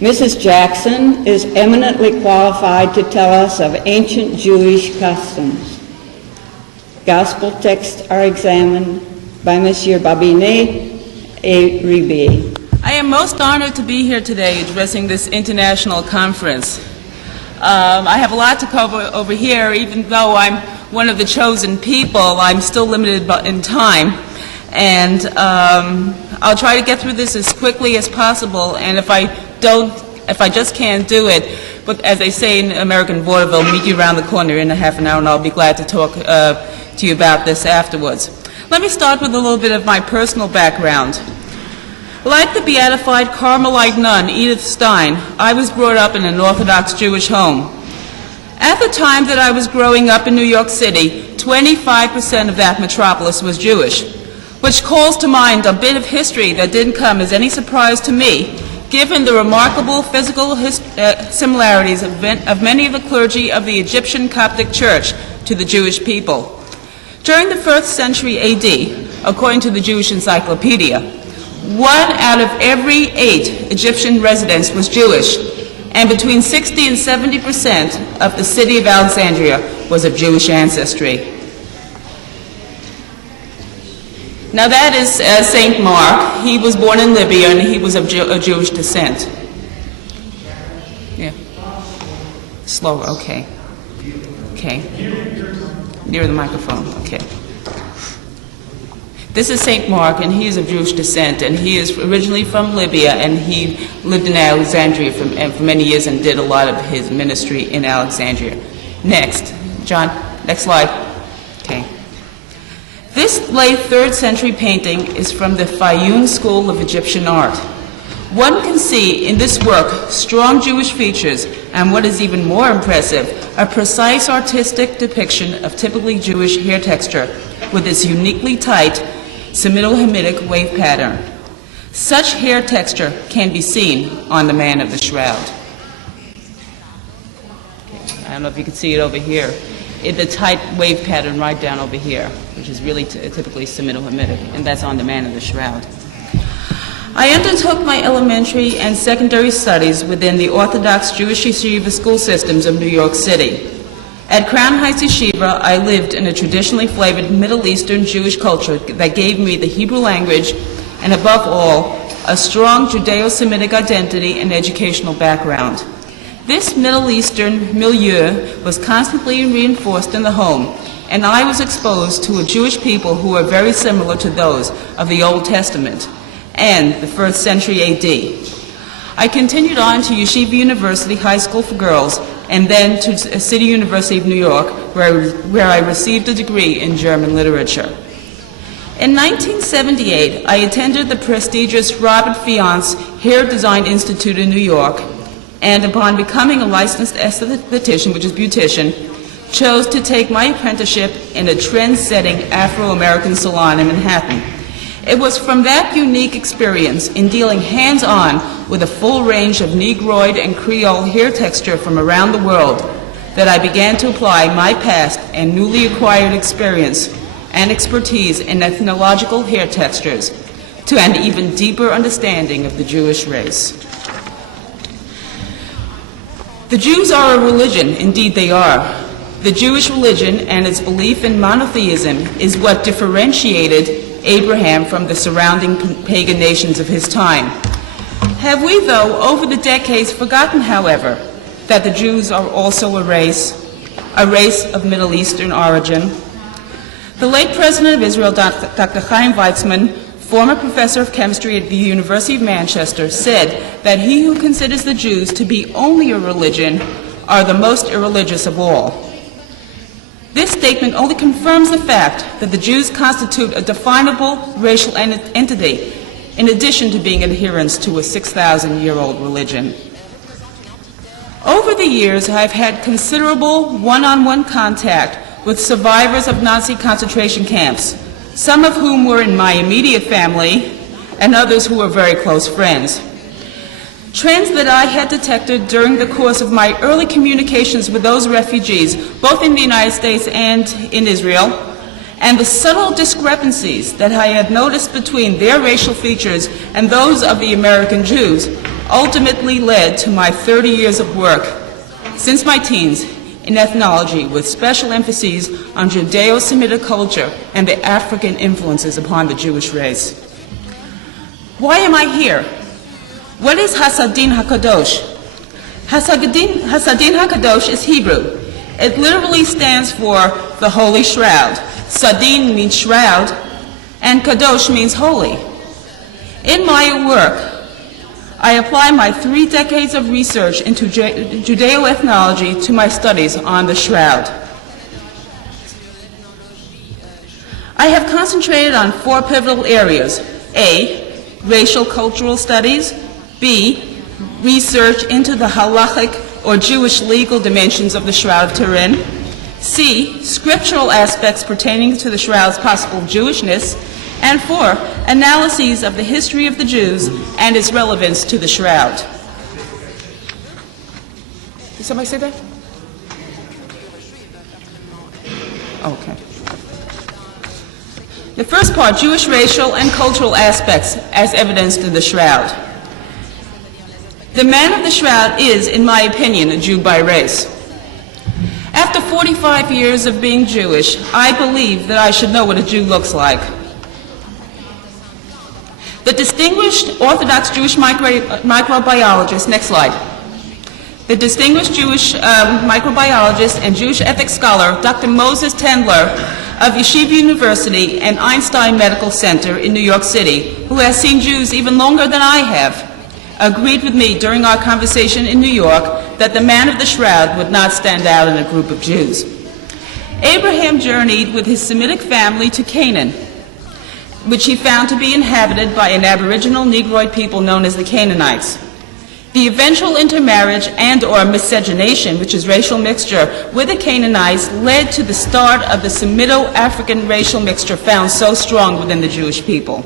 Mrs. Jackson is eminently qualified to tell us of ancient Jewish customs. Gospel texts are examined by Monsieur Babinet et Ribier. I am most honored to be here today addressing this international conference. I have a lot to cover over here. Even though I'm one of the chosen people, I'm still limited in time. And I'll try to get through this as quickly as possible, and if I just can't do it, but as they say in American vaudeville, meet you around the corner in a half an hour, and I'll be glad to talk to you about this afterwards. Let me start with a little bit of my personal background. Like the beatified Carmelite nun Edith Stein, I was brought up in an Orthodox Jewish home. At the time that I was growing up in New York City, 25% of that metropolis was Jewish, which calls to mind a bit of history that didn't come as any surprise to me, given the remarkable physical similarities of many of the clergy of the Egyptian Coptic Church to the Jewish people. During the 1st century AD, according to the Jewish Encyclopedia, 1 out of every 8 Egyptian residents was Jewish, and between 60 and 70% of the city of Alexandria was of Jewish ancestry. Now that is St. Mark. He was born in Libya and he was of Jewish descent. Yeah. Slower, okay. Okay. Near the microphone, okay. This is St. Mark, and he is of Jewish descent, and he is originally from Libya, and he lived in Alexandria for many years and did a lot of his ministry in Alexandria. Next, John, next slide. Okay. This late 3rd century painting is from the Fayoum School of Egyptian art. One can see in this work strong Jewish features, and what is even more impressive, a precise artistic depiction of typically Jewish hair texture with its uniquely tight Semito-Hamitic wave pattern. Such hair texture can be seen on the man of the shroud. Okay, I don't know if you can see it over here. The tight wave pattern right down over here, which is really typically Semito-Hamitic, and that's on the man of the shroud. I undertook my elementary and secondary studies within the Orthodox Jewish yeshiva school systems of New York City. At Crown Heights Yeshiva, I lived in a traditionally flavored Middle Eastern Jewish culture that gave me the Hebrew language and, above all, a strong Judeo-Semitic identity and educational background. This Middle Eastern milieu was constantly reinforced in the home, and I was exposed to a Jewish people who were very similar to those of the Old Testament and the 1st century AD. I continued on to Yeshiva University High School for Girls, and then to City University of New York, where I received a degree in German literature. In 1978, I attended the prestigious Robert Fiance Hair Design Institute in New York, and upon becoming a licensed esthetician, which is beautician, chose to take my apprenticeship in a trend-setting Afro-American salon in Manhattan. It was from that unique experience in dealing hands-on with a full range of Negroid and Creole hair texture from around the world that I began to apply my past and newly acquired experience and expertise in ethnological hair textures to an even deeper understanding of the Jewish race. The Jews are a religion, indeed they are. The Jewish religion and its belief in monotheism is what differentiated Abraham from the surrounding pagan nations of his time. Have we, though, over the decades forgotten, however, that the Jews are also a race of Middle Eastern origin? The late President of Israel, Dr. Chaim Weizmann, former professor of chemistry at the University of Manchester, said that he who considers the Jews to be only a religion are the most irreligious of all. This statement only confirms the fact that the Jews constitute a definable racial entity, in addition to being adherents to a 6,000-year-old religion. Over the years, I've had considerable one-on-one contact with survivors of Nazi concentration camps, some of whom were in my immediate family, and others who were very close friends. Trends that I had detected during the course of my early communications with those refugees, both in the United States and in Israel, and the subtle discrepancies that I had noticed between their racial features and those of the American Jews, ultimately led to my 30 years of work since my teens in ethnology, with special emphases on Judeo-Semitic culture and the African influences upon the Jewish race. Why am I here? What is Hasadin HaKadosh? Hasadin HaKadosh is Hebrew. It literally stands for the Holy Shroud. Sadin means shroud, and Kadosh means holy. In my work, I apply my 3 decades of research into Judeo-ethnology to my studies on the Shroud. I have concentrated on 4 pivotal areas: A, racial cultural studies; B, research into the halachic or Jewish legal dimensions of the Shroud of Turin; C, scriptural aspects pertaining to the Shroud's possible Jewishness; and 4, analyses of the history of the Jews and its relevance to the Shroud. Did somebody say that? Okay. The first part, Jewish racial and cultural aspects as evidenced in the Shroud. The man of the Shroud is, in my opinion, a Jew by race. After 45 years of being Jewish, I believe that I should know what a Jew looks like. The distinguished Orthodox Jewish microbiologist, next slide. The distinguished Jewish microbiologist and Jewish ethics scholar, Dr. Moses Tendler of Yeshiva University and Einstein Medical Center in New York City, who has seen Jews even longer than I have, agreed with me during our conversation in New York that the man of the Shroud would not stand out in a group of Jews. Abraham journeyed with his Semitic family to Canaan, which he found to be inhabited by an aboriginal Negroid people known as the Canaanites. The eventual intermarriage and or miscegenation, which is racial mixture, with the Canaanites led to the start of the Semito-African racial mixture found so strong within the Jewish people.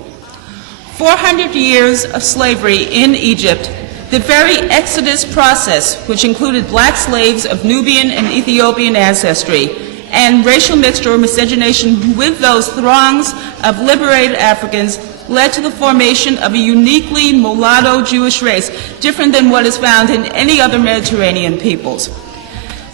400 years of slavery in Egypt, the very Exodus process, which included black slaves of Nubian and Ethiopian ancestry, and racial mixture or miscegenation with those throngs of liberated Africans led to the formation of a uniquely mulatto Jewish race, different than what is found in any other Mediterranean peoples.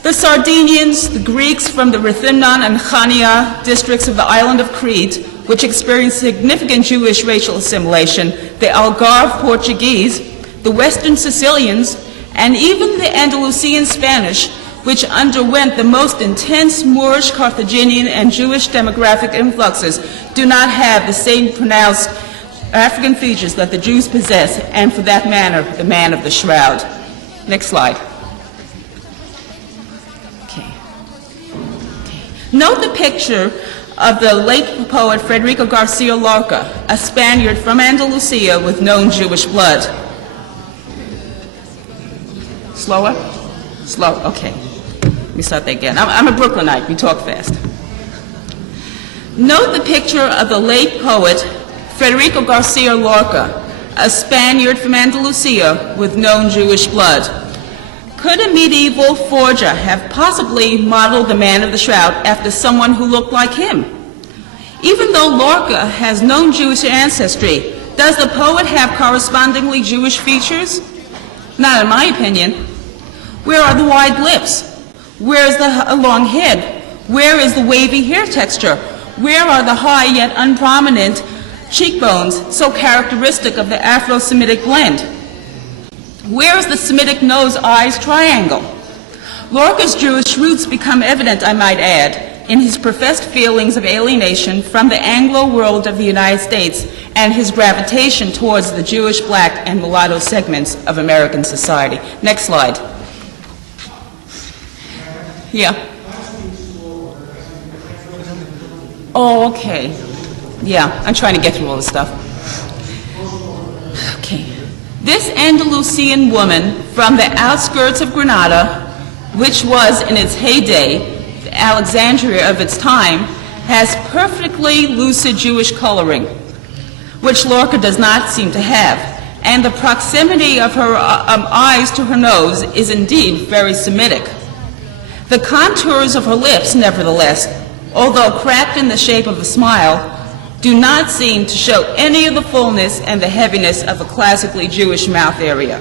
The Sardinians, the Greeks from the Rethymnon and Chania districts of the island of Crete, which experienced significant Jewish racial assimilation, the Algarve Portuguese, the Western Sicilians, and even the Andalusian Spanish, which underwent the most intense Moorish, Carthaginian, and Jewish demographic influxes, do not have the same pronounced African features that the Jews possess, and for that matter, the man of the Shroud. Next slide. Okay. Note the picture of the late poet Federico Garcia Lorca, a Spaniard from Andalusia with known Jewish blood. Slower? Slow, okay. Let me start that again. I'm a Brooklynite, we talk fast. Note the picture of the late poet Federico Garcia Lorca, a Spaniard from Andalusia with known Jewish blood. Could a medieval forger have possibly modeled the man of the Shroud after someone who looked like him? Even though Lorca has known Jewish ancestry, does the poet have correspondingly Jewish features? Not in my opinion. Where are the wide lips? Where is the long head? Where is the wavy hair texture? Where are the high yet unprominent cheekbones so characteristic of the Afro-Semitic blend? Where is the Semitic nose-eyes triangle? Lorca's Jewish roots become evident, I might add, in his professed feelings of alienation from the Anglo world of the United States and his gravitation towards the Jewish, black, and mulatto segments of American society. Next slide. Yeah. Oh, okay. Yeah, I'm trying to get through all this stuff. Okay. This Andalusian woman from the outskirts of Granada, which was in its heyday, the Alexandria of its time, has perfectly lucid Jewish coloring, which Lorca does not seem to have. And the proximity of her eyes to her nose is indeed very Semitic. The contours of her lips, nevertheless, although cracked in the shape of a smile, do not seem to show any of the fullness and the heaviness of a classically Jewish mouth area.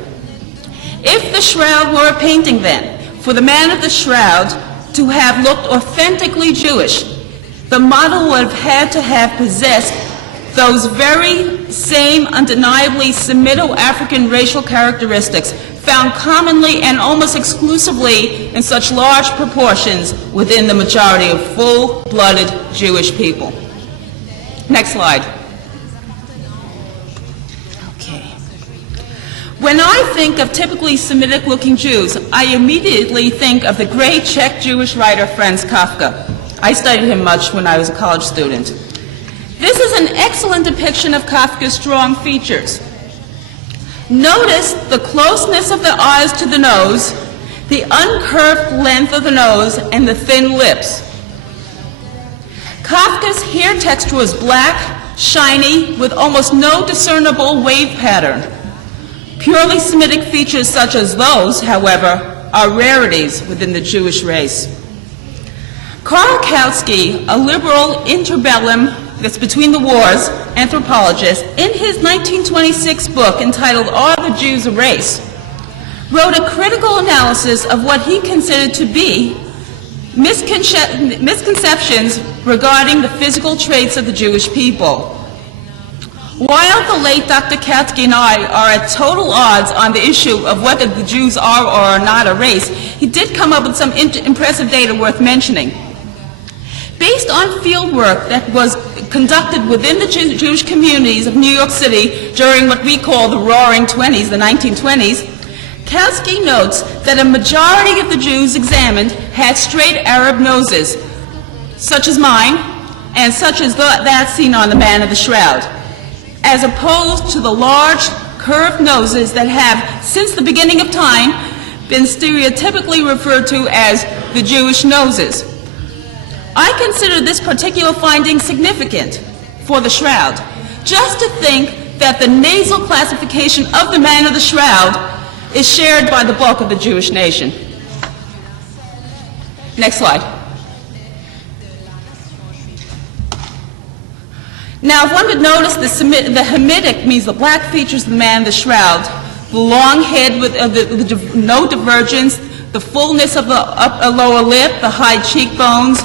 If the shroud were a painting then, for the man of the shroud to have looked authentically Jewish, the model would have had to have possessed those very same undeniably Semito-African racial characteristics found commonly and almost exclusively in such large proportions within the majority of full-blooded Jewish people. Next slide. Okay. When I think of typically Semitic-looking Jews, I immediately think of the great Czech Jewish writer Franz Kafka. I studied him much when I was a college student. This is an excellent depiction of Kafka's strong features. Notice the closeness of the eyes to the nose, the uncurved length of the nose, and the thin lips. Kafka's hair texture was black, shiny, with almost no discernible wave pattern. Purely Semitic features such as those, however, are rarities within the Jewish race. Karl Kautsky, a liberal interbellum that's between the wars anthropologist, in his 1926 book entitled Are the Jews a Race?, wrote a critical analysis of what he considered to be misconceptions regarding the physical traits of the Jewish people. While the late Dr. Kautsky and I are at total odds on the issue of whether the Jews are or are not a race, he did come up with some impressive data worth mentioning. Based on field work that was conducted within the Jewish communities of New York City during what we call the Roaring Twenties, the 1920s, Kautsky notes that a majority of the Jews examined had straight Arab noses, such as mine, and such as that seen on the man of the shroud, as opposed to the large, curved noses that have, since the beginning of time, been stereotypically referred to as the Jewish noses. I consider this particular finding significant for the shroud, just to think that the nasal classification of the man of the shroud is shared by the bulk of the Jewish nation. Next slide. Now, if one would notice the Hamitic means the black features of the man of the shroud, the long head with no divergence, the fullness of the lower lip, the high cheekbones,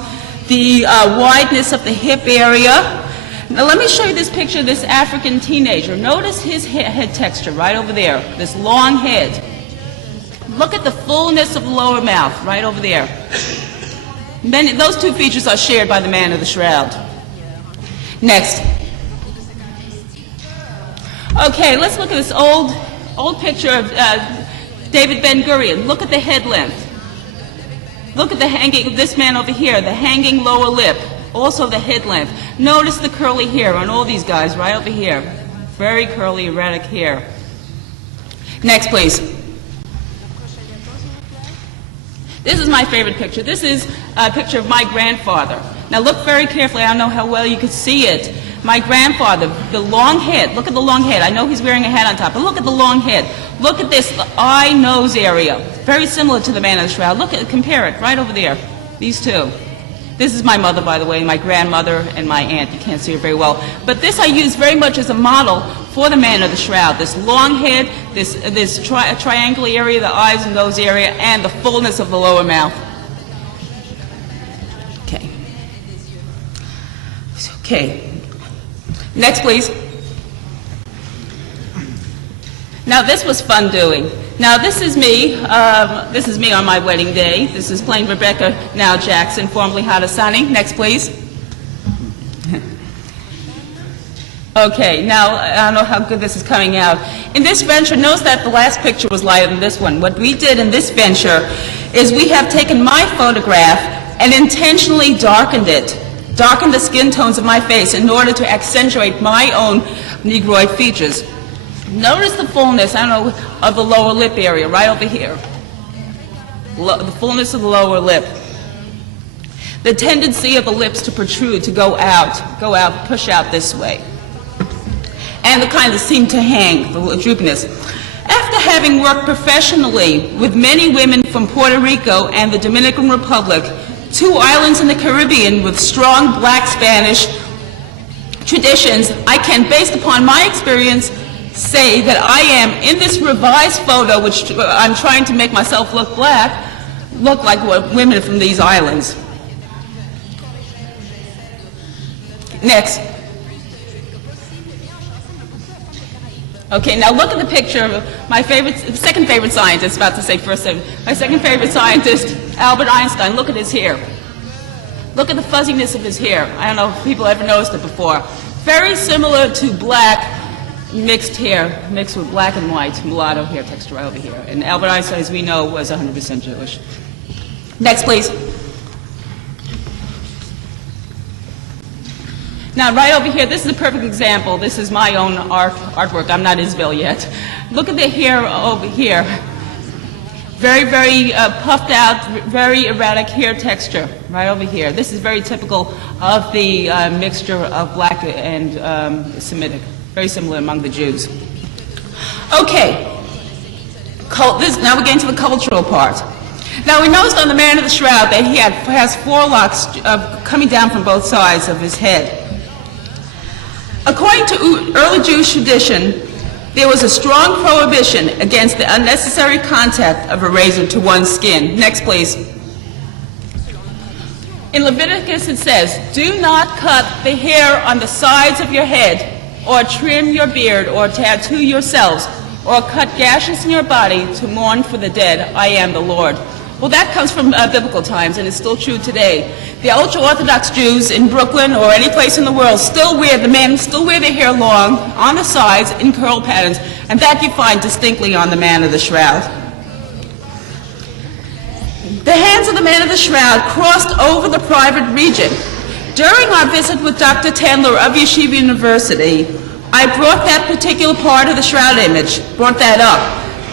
the wideness of the hip area. Now let me show you this picture of this African teenager. Notice his head texture right over there, this long head. Look at the fullness of the lower mouth right over there. Those two features are shared by the man of the shroud. Next. Okay, let's look at this old picture of David Ben-Gurion. Look at the head length. Look at the hanging of this man over here, the hanging lower lip, also the head length. Notice the curly hair on all these guys right over here. Very curly, erratic hair. Next, please. This is my favorite picture. This is a picture of my grandfather. Now look very carefully. I don't know how well you could see it. My grandfather, the long head. Look at the long head. I know he's wearing a hat on top, but look at the long head. Look at this, the eye, nose area. Very similar to the man of the shroud. Look at, compare it right over there. These two. This is my mother, by the way, my grandmother and my aunt. You can't see her very well. But this I use very much as a model for the man of the shroud. This long head, this triangular area, the eyes and nose area, and the fullness of the lower mouth. Okay. Okay. Next, please. Now, this was fun doing. Now, this is me. This is me on my wedding day. This is plain Rebecca, now Jackson, formerly Hadasani. Next, please. Okay, now, I don't know how good this is coming out. In this venture, notice that the last picture was lighter than this one. What we did in this venture is we have taken my photograph and intentionally darkened it. Darken the skin tones of my face in order to accentuate my own Negroid features. Notice the fullness, I don't know, of the lower lip area, right over here. The fullness of the lower lip. The tendency of the lips to protrude, to go out, push out this way. And the kind that seem to hang, the droopiness. After having worked professionally with many women from Puerto Rico and the Dominican Republic, 2 islands in the Caribbean with strong black Spanish traditions, I can, based upon my experience, say that I am, in this revised photo, which I'm trying to make myself look black, look like women from these islands. Next. Okay, now look at the picture of my second favorite scientist, about to say first, my second favorite scientist, Albert Einstein. Look at his hair. Look at the fuzziness of his hair. I don't know if people ever noticed it before. Very similar to black mixed hair, mixed with black and white, mulatto hair texture right over here. And Albert Einstein, as we know, was 100% Jewish. Next, please. Now, right over here, this is a perfect example. This is my own artwork. I'm not Isabel yet. Look at the hair over here. Very, very puffed out, very erratic hair texture right over here. This is very typical of the mixture of black and Semitic. Very similar among the Jews. Okay. Now we're getting to the cultural part. Now, we noticed on the man of the shroud that he has forelocks coming down from both sides of his head. According to early Jewish tradition, there was a strong prohibition against the unnecessary contact of a razor to one's skin. Next, please. In Leviticus it says, "Do not cut the hair on the sides of your head, or trim your beard, or tattoo yourselves, or cut gashes in your body to mourn for the dead. I am the Lord." Well, that comes from biblical times, and it's still true today. The ultra-Orthodox Jews in Brooklyn or any place in the world the men still wear their hair long, on the sides, in curl patterns, and that you find distinctly on the man of the shroud. The hands of the man of the shroud crossed over the private region. During our visit with Dr. Tendler of Yeshiva University, I brought that particular part of the shroud image, brought that up.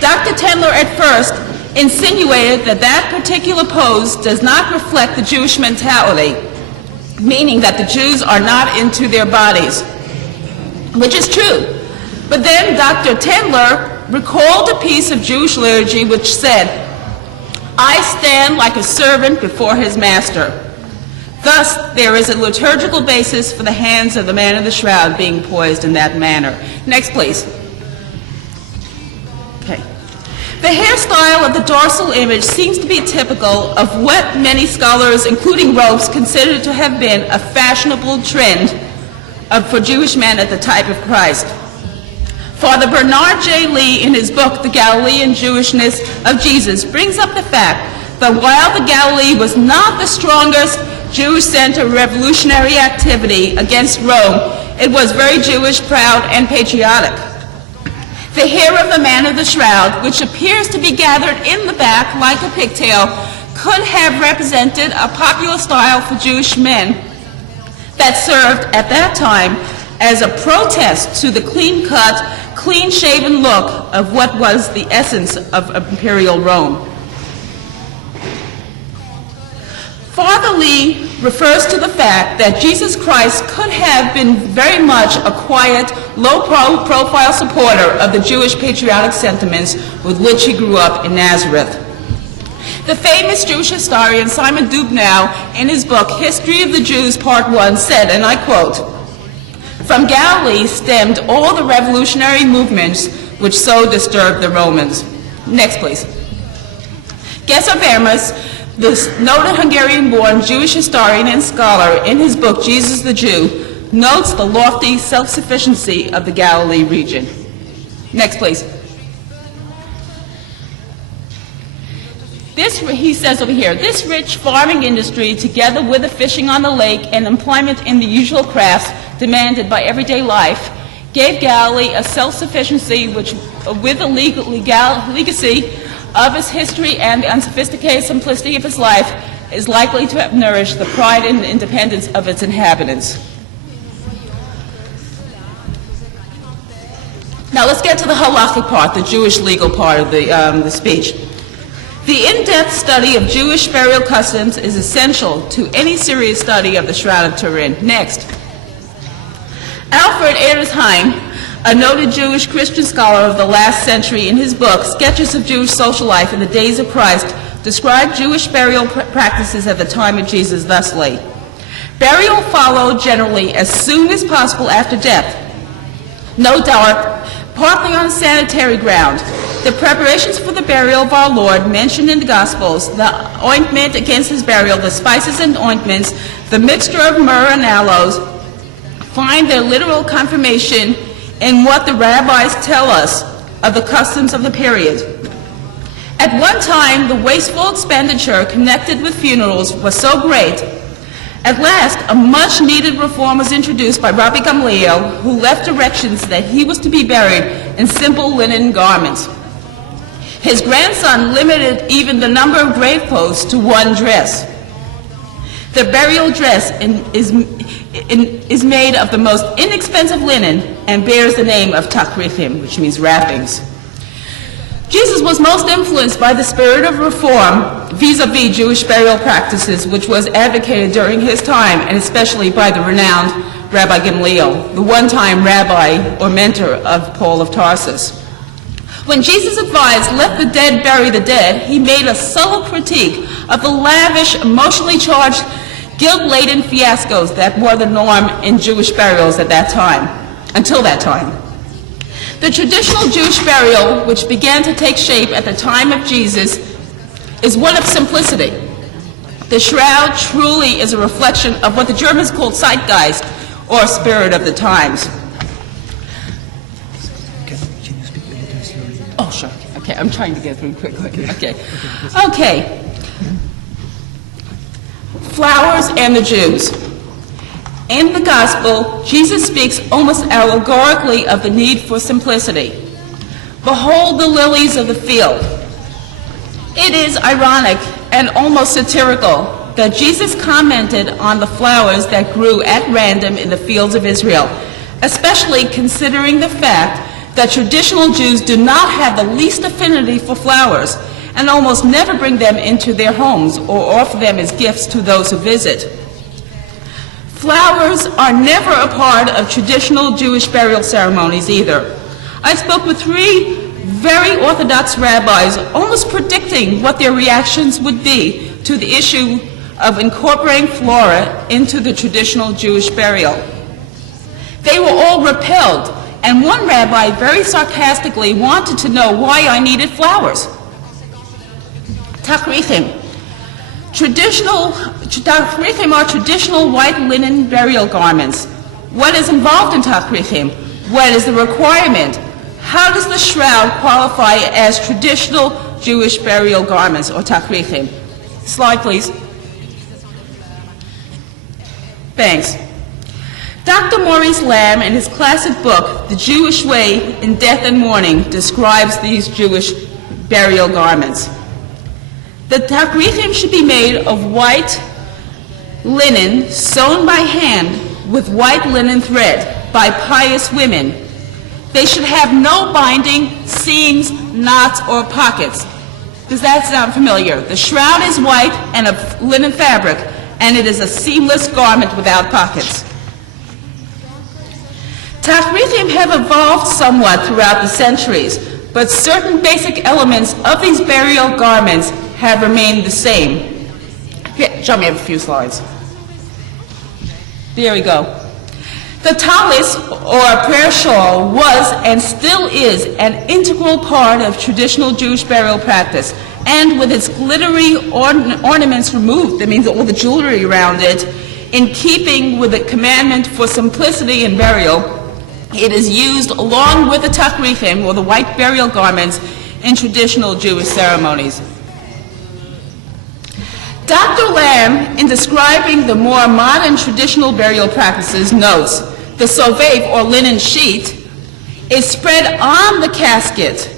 Dr. Tendler at first insinuated that that particular pose does not reflect the Jewish mentality, meaning that the Jews are not into their bodies, which is true. But then Dr. Tendler recalled a piece of Jewish liturgy which said, "I stand like a servant before his master." Thus, there is a liturgical basis for the hands of the man of the shroud being poised in that manner. Next, please. Okay. The hairstyle of the dorsal image seems to be typical of what many scholars, including Ropes, consider to have been a fashionable trend for Jewish men at the type of Christ. Father Bernard J. Lee, in his book, The Galilean Jewishness of Jesus, brings up the fact that while the Galilee was not the strongest Jewish center of revolutionary activity against Rome, it was very Jewish, proud, and patriotic. The hair of the man of the shroud, which appears to be gathered in the back like a pigtail, could have represented a popular style for Jewish men that served at that time as a protest to the clean-cut, clean-shaven look of what was the essence of imperial Rome. Father Lee refers to the fact that Jesus Christ could have been very much a quiet, low-profile supporter of the Jewish patriotic sentiments with which he grew up in Nazareth. The famous Jewish historian Simon Dubnow, in his book History of the Jews, Part 1, said, and I quote, "From Galilee stemmed all the revolutionary movements which so disturbed the Romans." Next, please. Gesar Vermes, this noted Hungarian-born Jewish historian and scholar, in his book Jesus the Jew, notes the lofty self-sufficiency of the Galilee region. Next, please. He says over here, this rich farming industry, together with the fishing on the lake and employment in the usual crafts demanded by everyday life, gave Galilee a self-sufficiency which, with the legacy of his history and the unsophisticated simplicity of his life, is likely to have nourished the pride and independence of its inhabitants. Now let's get to the halachic part, the Jewish legal part of the speech. The in-depth study of Jewish burial customs is essential to any serious study of the Shroud of Turin. Next. Alfred Edersheim, a noted Jewish Christian scholar of the last century, in his book, Sketches of Jewish Social Life in the Days of Christ, described Jewish burial practices at the time of Jesus thusly. Burial followed generally as soon as possible after death. No doubt, partly on sanitary ground. The preparations for the burial of our Lord mentioned in the Gospels, the ointment against his burial, the spices and ointments, the mixture of myrrh and aloes, find their literal confirmation in what the rabbis tell us of the customs of the period. At one time, the wasteful expenditure connected with funerals was so great. At last, a much-needed reform was introduced by Rabbi Gamliel, who left directions that he was to be buried in simple linen garments. His grandson limited even the number of grave clothes to one dress. The burial dress is made of the most inexpensive linen and bears the name of takrithim, which means wrappings. Jesus was most influenced by the spirit of reform vis-a-vis Jewish burial practices, which was advocated during his time, and especially by the renowned Rabbi Gamliel, the one-time rabbi or mentor of Paul of Tarsus. When Jesus advised, "Let the dead bury the dead," he made a subtle critique of the lavish, emotionally charged, guilt-laden fiascos that were the norm in Jewish burials at that time, until that time. The traditional Jewish burial, which began to take shape at the time of Jesus, is one of simplicity. The shroud truly is a reflection of what the Germans called Zeitgeist, or spirit of the times. Oh, sure. Okay, I'm trying to get through quickly. Okay. Flowers and the Jews. In the Gospel, Jesus speaks almost allegorically of the need for simplicity. Behold the lilies of the field. It is ironic and almost satirical that Jesus commented on the flowers that grew at random in the fields of Israel, especially considering the fact that traditional Jews do not have the least affinity for flowers and almost never bring them into their homes or offer them as gifts to those who visit. Flowers are never a part of traditional Jewish burial ceremonies either. I spoke with 3 very Orthodox rabbis, almost predicting what their reactions would be to the issue of incorporating flora into the traditional Jewish burial. They were all repelled, and one rabbi very sarcastically wanted to know why I needed flowers. Takrithim. Takrithim are traditional white linen burial garments. What is involved in takrithim? What is the requirement? How does the shroud qualify as traditional Jewish burial garments, or takrithim? Slide, please. Thanks. Dr. Maurice Lamb, in his classic book, The Jewish Way in Death and Mourning, describes these Jewish burial garments. The takrithim should be made of white linen sewn by hand with white linen thread by pious women. They should have no binding, seams, knots, or pockets. Does that sound familiar? The shroud is white and of linen fabric, and it is a seamless garment without pockets. Takrithim have evolved somewhat throughout the centuries, but certain basic elements of these burial garments have remained the same. Here, jump me up a few slides. There we go. The talis, or prayer shawl, was and still is an integral part of traditional Jewish burial practice, and with its glittery ornaments removed, that means all the jewelry around it, in keeping with the commandment for simplicity in burial, it is used along with the takrithim, or the white burial garments, in traditional Jewish ceremonies. Dr. Lamb, in describing the more modern traditional burial practices, notes the sovev, or linen sheet, is spread on the casket,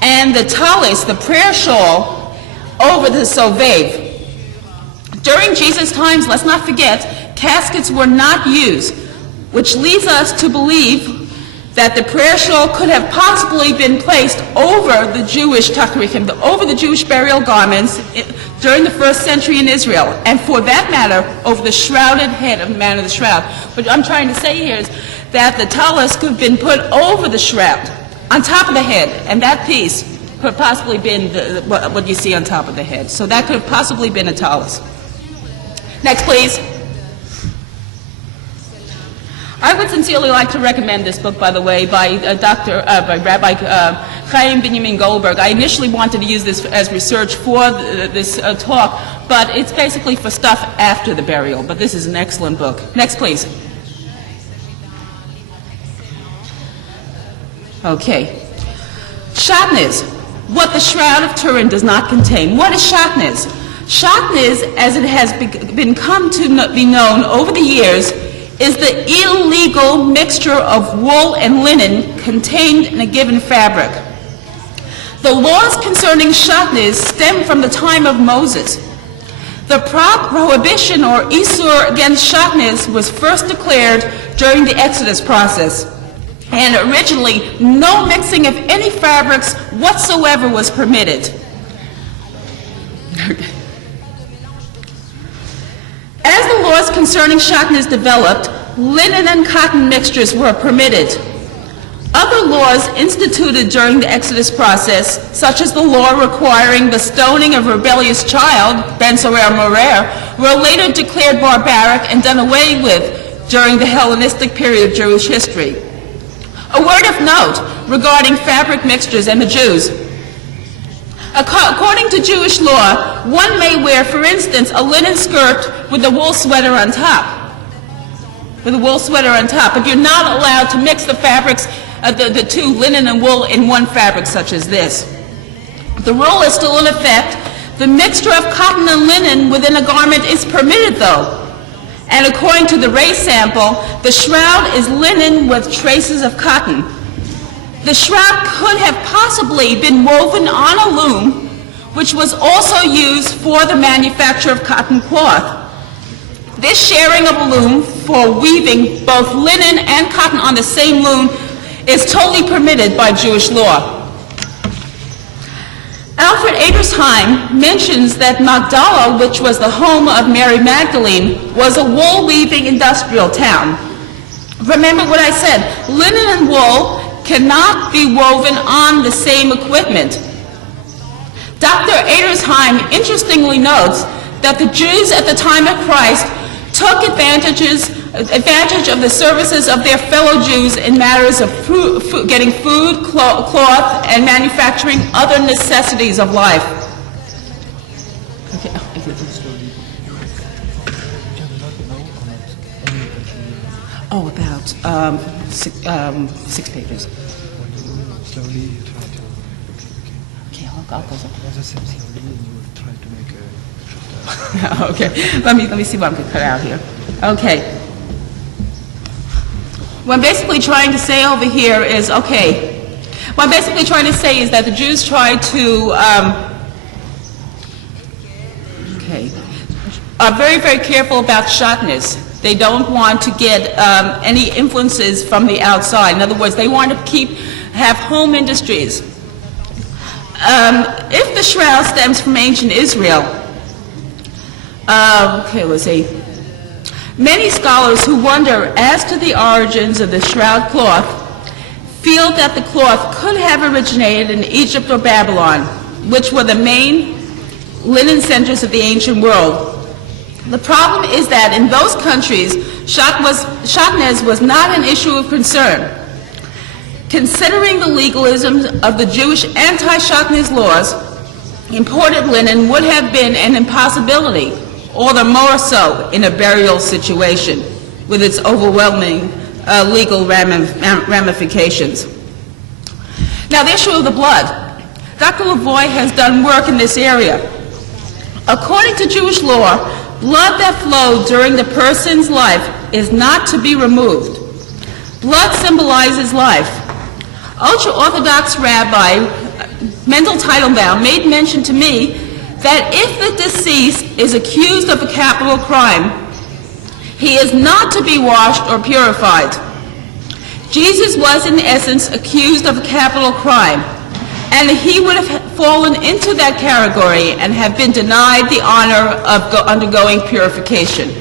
and the talis, the prayer shawl, over the sovev. During Jesus' times, let's not forget, caskets were not used, which leads us to believe that the prayer shawl could have possibly been placed over the Jewish takrithim, over the Jewish burial garments during the 1st century in Israel, and for that matter, over the shrouded head of the man of the shroud. What I'm trying to say here is that the talis could have been put over the shroud, on top of the head, and that piece could have possibly been what you see on top of the head. So that could have possibly been a talis. Next, please. I would sincerely like to recommend this book, by the way, by Rabbi Chaim Benjamin Goldberg. I initially wanted to use this as research for this talk, but it's basically for stuff after the burial. But this is an excellent book. Next, please. Okay. Shatnez, what the Shroud of Turin does not contain. What is Shatnez? Shatnez, as it has come to be known over the years, is the illegal mixture of wool and linen contained in a given fabric. The laws concerning shatnez stem from the time of Moses. The prohibition or isur against shatnez was first declared during the Exodus process, and originally no mixing of any fabrics whatsoever was permitted. As the laws concerning shatnez developed, linen and cotton mixtures were permitted. Other laws instituted during the Exodus process, such as the law requiring the stoning of a rebellious child, ben sorer morer, were later declared barbaric and done away with during the Hellenistic period of Jewish history. A word of note regarding fabric mixtures and the Jews. According to Jewish law, one may wear, for instance, a linen skirt with a wool sweater on top. But you're not allowed to mix the fabrics, the two, linen and wool, in one fabric such as this. The rule is still in effect. The mixture of cotton and linen within a garment is permitted, though. And according to the Ray sample, the shroud is linen with traces of cotton. The shroud could have possibly been woven on a loom, which was also used for the manufacture of cotton cloth. This sharing of a loom for weaving both linen and cotton on the same loom is totally permitted by Jewish law. Alfred Adersheim mentions that Magdala, which was the home of Mary Magdalene, was a wool-weaving industrial town. Remember what I said, linen and wool cannot be woven on the same equipment. Dr. Adersheim interestingly notes that the Jews at the time of Christ took advantage of the services of their fellow Jews in matters of getting food, cloth, and manufacturing other necessities of life. Okay. Oh, about 6 pages. Slowly try to. Okay, I'll go. As I said, slowly you will try to make a shorter. Okay, let me see what I can cut out here. Okay. What I'm basically trying to say over here is, what I'm basically trying to say is that the Jews tried to, are very, very careful about shatnez. They don't want to get any influences from the outside. In other words, they want to have home industries. If the shroud stems from ancient Israel, let's see. Many scholars who wonder as to the origins of the shroud cloth feel that the cloth could have originated in Egypt or Babylon, which were the main linen centers of the ancient world. The problem is that in those countries, shatnez was not an issue of concern. Considering the legalism of the Jewish anti-shatnez laws, imported linen would have been an impossibility, all the more so in a burial situation with its overwhelming legal ramifications. Now, the issue of the blood. Dr. Lavoie has done work in this area. According to Jewish law, blood that flowed during the person's life is not to be removed. Blood symbolizes life. Ultra-Orthodox Rabbi Mendel Teitelbaum made mention to me that if the deceased is accused of a capital crime, he is not to be washed or purified. Jesus was, in essence, accused of a capital crime, and he would have fallen into that category and have been denied the honor of undergoing purification.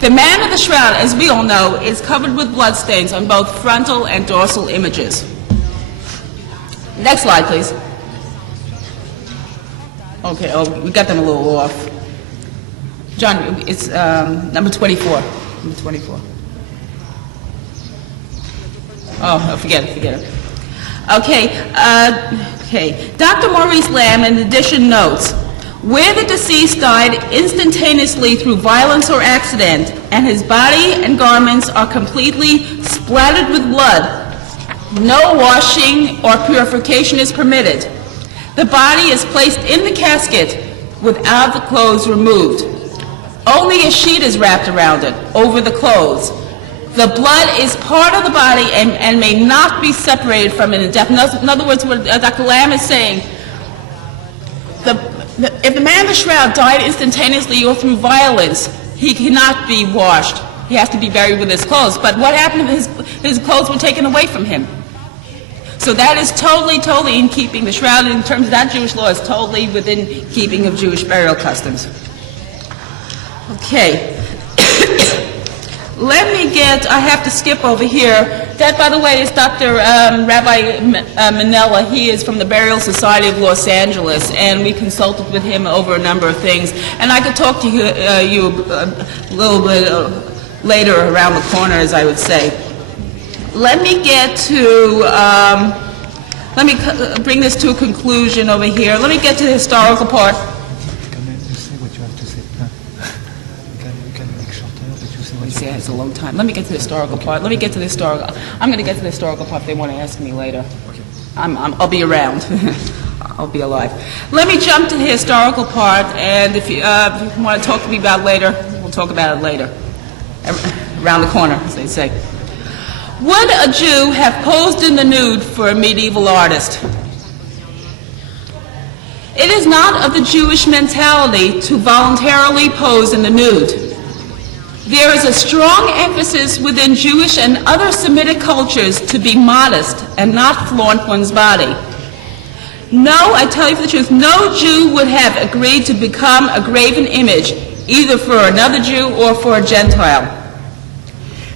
The man of the shroud, as we all know, is covered with bloodstains on both frontal and dorsal images. Next slide, please. Okay, we got them a little off. John, it's number 24. Number 24. Oh, forget it. Okay. Dr. Maurice Lamb, in addition, notes, where the deceased died instantaneously through violence or accident, and his body and garments are completely splattered with blood, no washing or purification is permitted. The body is placed in the casket without the clothes removed. Only a sheet is wrapped around it, over the clothes. The blood is part of the body and may not be separated from it in death. In other words, what Dr. Lamb is saying, if the man in the shroud died instantaneously or through violence, he cannot be washed. He has to be buried with his clothes. But what happened if his clothes were taken away from him? So that is totally in keeping. The shroud, in terms of that Jewish law, is totally within keeping of Jewish burial customs. Okay. I have to skip over here. That, by the way, is Dr. Rabbi Manella. He is from the Burial Society of Los Angeles, and we consulted with him over a number of things. And I could talk to you a little bit later around the corner, as I would say. Let me bring this to a conclusion over here. Let me get to the historical part. It's a long time. Let me get to the historical part. I'm going to get to the historical part if they want to ask me later. Okay. I'll be around. I'll be alive. Let me jump to the historical part, and if you want to talk to me about it later, we'll talk about it later. Around the corner, as they say. Would a Jew have posed in the nude for a medieval artist? It is not of the Jewish mentality to voluntarily pose in the nude. There is a strong emphasis within Jewish and other Semitic cultures to be modest and not flaunt one's body. No, I tell you for the truth, no Jew would have agreed to become a graven image, either for another Jew or for a Gentile.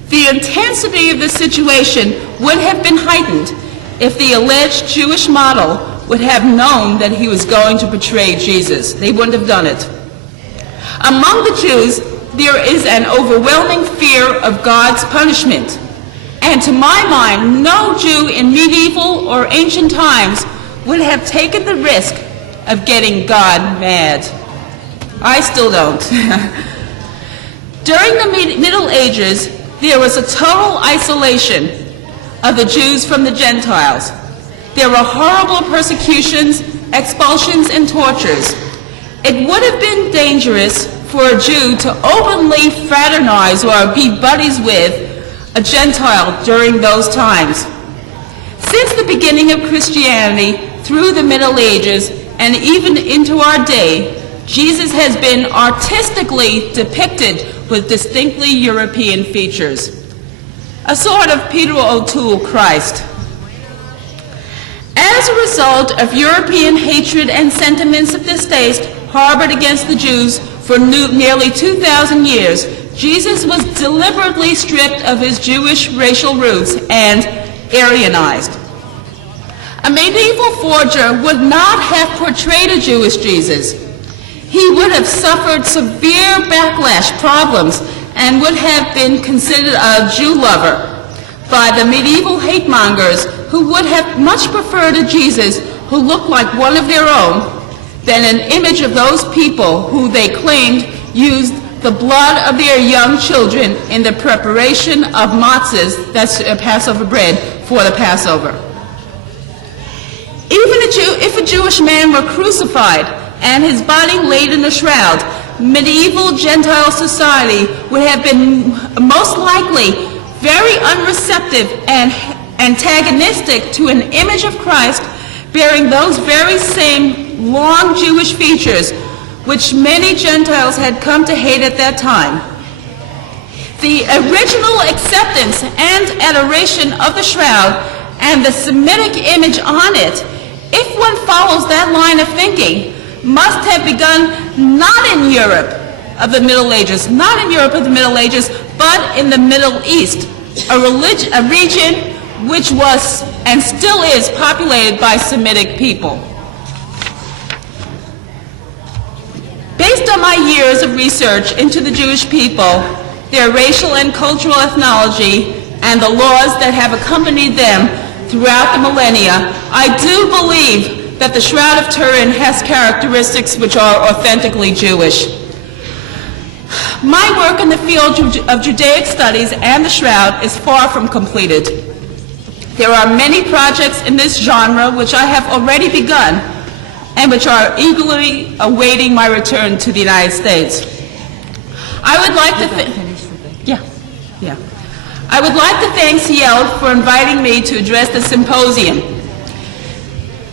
The intensity of the situation would have been heightened if the alleged Jewish model would have known that he was going to portray Jesus. They wouldn't have done it. Among the Jews, there is an overwhelming fear of God's punishment. And to my mind, no Jew in medieval or ancient times would have taken the risk of getting God mad. I still don't. During the Middle Ages, there was a total isolation of the Jews from the Gentiles. There were horrible persecutions, expulsions, and tortures. It would have been dangerous for a Jew to openly fraternize or be buddies with a Gentile during those times. Since the beginning of Christianity, through the Middle Ages, and even into our day, Jesus has been artistically depicted with distinctly European features. A sort of Peter O'Toole Christ. As a result of European hatred and sentiments of distaste harbored against the Jews for nearly 2,000 years, Jesus was deliberately stripped of his Jewish racial roots and Aryanized. A medieval forger would not have portrayed a Jewish Jesus. He would have suffered severe backlash problems and would have been considered a Jew lover by the medieval hate mongers who would have much preferred a Jesus who looked like one of their own than an image of those people who they claimed used the blood of their young children in the preparation of matzahs, that's Passover bread, for the Passover. Even if a Jewish man were crucified and his body laid in a shroud, medieval Gentile society would have been most likely very unreceptive and antagonistic to an image of Christ bearing those very same long Jewish features which many Gentiles had come to hate at that time. The original acceptance and adoration of the shroud and the Semitic image on it, if one follows that line of thinking, must have begun not in Europe of the Middle Ages, but in the Middle East, a region which was and still is populated by Semitic people. Based on my years of research into the Jewish people, their racial and cultural ethnology, and the laws that have accompanied them throughout the millennia, I do believe that the Shroud of Turin has characteristics which are authentically Jewish. My work in the field of Judaic studies and the Shroud is far from completed. There are many projects in this genre which I have already begun and which are eagerly awaiting my return to the United States. I would like to I would like to thank Ciel for inviting me to address the symposium.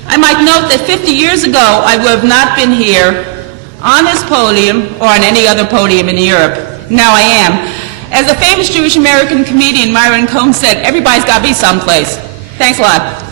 I might note that 50 years ago I would have not been here on this podium or on any other podium in Europe. Now I am. As the famous Jewish American comedian Myron Combs said, everybody's got to be someplace. Thanks a lot.